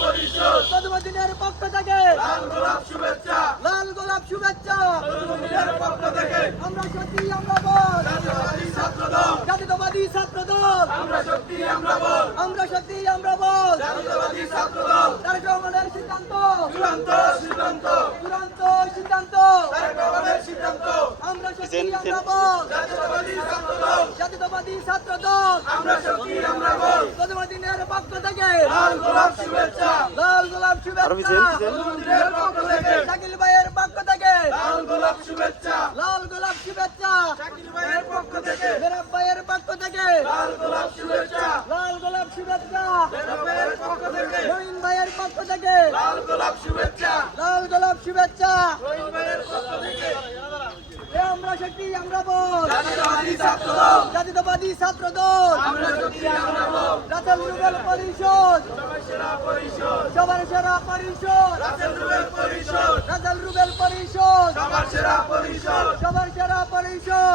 পরিষদ কদমদিনের পক্ষ থেকে লাল গোলাপ শুভেচ্ছা লাল গোলাপ শুভেচ্ছা কদমদিনের পক্ষ থেকে আমরা শক্তি আমরা বল জাতীয়বাদী ছাত্রদল জাতীয়তাবাদী ছাত্রদল আমরা শক্তি আমরা বল আমরা শক্তি আমরা বল জাতীয়বাদী ছাত্রদল তারেক রহমানের সিদ্ধান্ত চূড়ান্ত সিদ্ধান্ত চূড়ান্ত সিদ্ধান্ত তারেক রহমানের সিদ্ধান্ত আমরা শক্তি আমরা বল জাতীয়বাদী ছাত্রদল জাতীয়তাবাদী ছাত্রদল আমরা শক্তি আমরা বল কদমদিনের পক্ষ থেকে লাল গোলাপ শুভেচ্ছা লাল গোলাপ শুভেচ্ছা কদমদিনের পক্ষ থেকে শাকিল ভাইয়ের পক্ষ থেকে লাল গোলাপ শুভেচ্ছা লাল গোলাপ শুভেচ্ছা শাকিল ভাইয়ের পক্ষ থেকে মেরাব ভাইয়ের পক্ষ থেকে লাল গোলাপ শুভেচ্ছা লাল গোলাপ শুভেচ্ছা মেরাব ভাইয়ের পক্ষ থেকে রহিম ভাইয়ের পক্ষ থেকে লাল গোলাপ শুভেচ্ছা লাল গোলাপ শুভেচ্ছা রহিম ভাইয়ের পক্ষ থেকে আমরা শক্তি আমরা বল জাতীয়বাদী ছাত্রদল জাতীয়তাবাদী ছাত্রদল আমরা শক্তি আমরা বল রাসেল রুবেল পরিষদ সেরা পরিষদ সবার সেরা পরিষদ রাসেল রুবেল পরিষদ রাসেল রুবেল পরিষদ সবার সেরা পরিষদ সবার সেরা পরিষদ